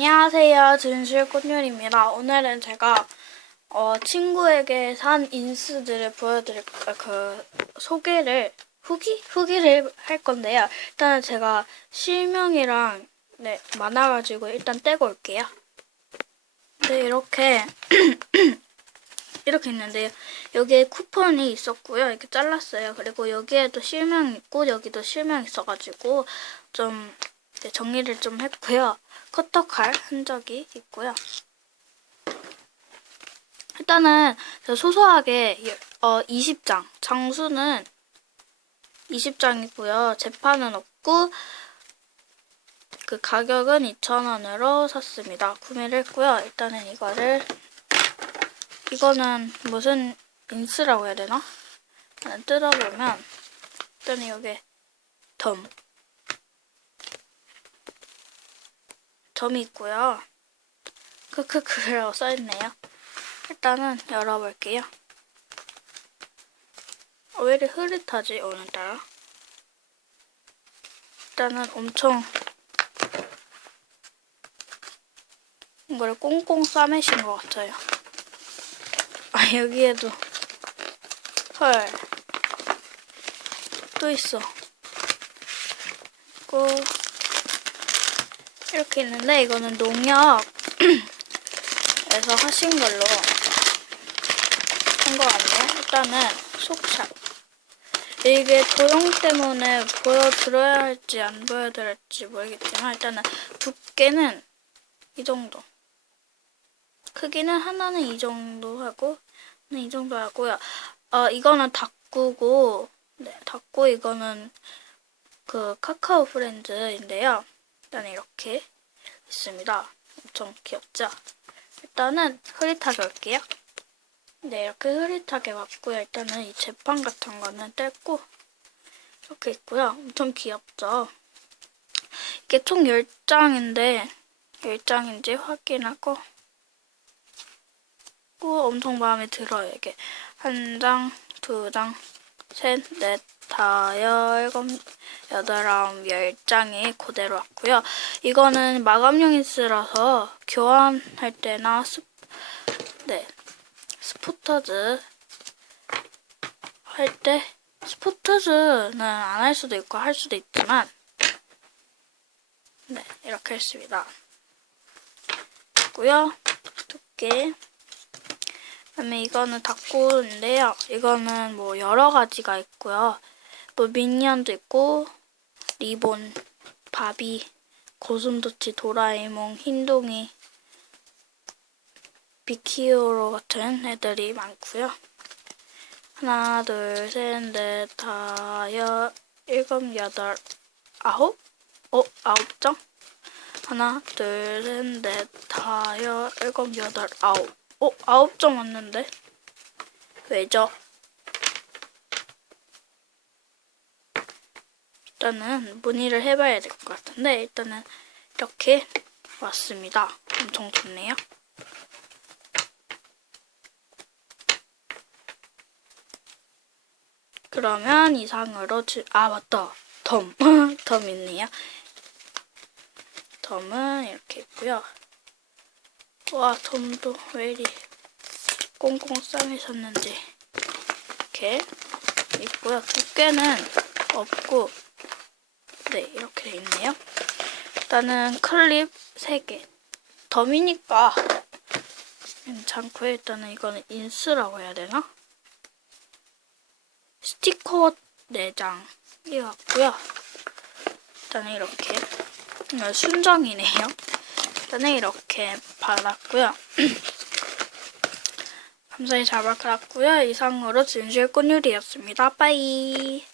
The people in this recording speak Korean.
안녕하세요. 진실 꽃율입니다. 오늘은 제가 어, 친구에게 산 인스들을 보여드릴 아, 그 소개를 후기 후기를 할 건데요. 일단은 제가 실명이랑 네 많아가지고 일단 떼고 올게요. 네 이렇게 이렇게 있는데요. 여기에 쿠폰이 있었고요. 이렇게 잘랐어요. 그리고 여기에도 실명 있고 여기도 실명 있어가지고 좀 네, 정리를 좀 했고요. 커터칼 흔적이 있고요. 일단은 저 소소하게 예- 어 20장 장수는 20장이고요. 재판은 없고 그 가격은 2,000원으로 샀습니다. 구매를 했고요. 일단은 이거를 이거는 무슨 인스라고 해야 되나? 뜯어보면 일단은 여기 덤 점이 있고요. 크크크라고 써있네요. 일단은 열어볼게요. 어, 왜 이리 흐릿하지 오늘따라? 일단은 엄청 이거를 꽁꽁 싸매신 것 같아요. 아 여기에도 헐. 또 있어. 고 이렇게 있는데 이거는 농협에서 하신 걸로 한 거 같네요. 일단은 속샷. 이게 도형 때문에 보여드려야 할지 안 보여드려야 할지 모르겠지만 일단은 두께는 이 정도. 크기는 하나는 이 정도 하고 하나는 이 정도 하고요. 어 이거는 닭구고 네 닭구 이거는 그 카카오 프렌즈인데요. 일단 이렇게 있습니다. 엄청 귀엽죠? 일단은 흐릿하게 올게요. 네, 이렇게 흐릿하게 왔고요. 일단은 이 재판 같은 거는 뗐고 이렇게 있고요. 엄청 귀엽죠? 이게 총 10장인데 10장인지 확인하고 고 엄청 마음에 들어요. 이게 한 장, 두 장, 셋, 넷, 다섯, 일곱, 여덟, 아홉, 열 장이 그대로 왔고요. 이거는 마감용 인스라서 교환할 때나 스, 네, 스포터즈 할 때 스포터즈는 안 할 수도 있고 할 수도 있지만 네, 이렇게 했습니다. 있고요. 두께 그 다음에 이거는 닭고인데요. 이거는 뭐 여러 가지가 있고요. 뭐 미니언도 있고 리본, 바비, 고슴도치, 도라에몽, 흰둥이, 비키오로 같은 애들이 많고요. 하나, 둘, 셋, 넷, 다섯, 일곱, 여덟, 아홉? 어, 아홉 장? 하나, 둘, 셋, 넷, 다섯, 일곱, 여덟, 아홉. 어, 아홉 장 왔는데? 왜죠? 일단은 문의를 해봐야 될 것 같은데 일단은 이렇게 왔습니다. 엄청 좋네요. 그러면 이상으로 주... 아 맞다. 덤. 덤 있네요. 덤은 이렇게 있고요. 와 덤도 왜 이리 꽁꽁 싸매셨는지 이렇게 있고요. 두께는 없고 네, 이렇게 돼 있네요. 일단은 클립 3개. 덤이니까 괜찮고요. 일단은 이거는 인스라고 해야 되나? 스티커 4장이 왔고요. 일단은 이렇게 이거 순정이네요. 일단은 이렇게 발랐고요. 감사히 잘 발랐고요. 이상으로 진실 꽃유리였습니다. 빠이.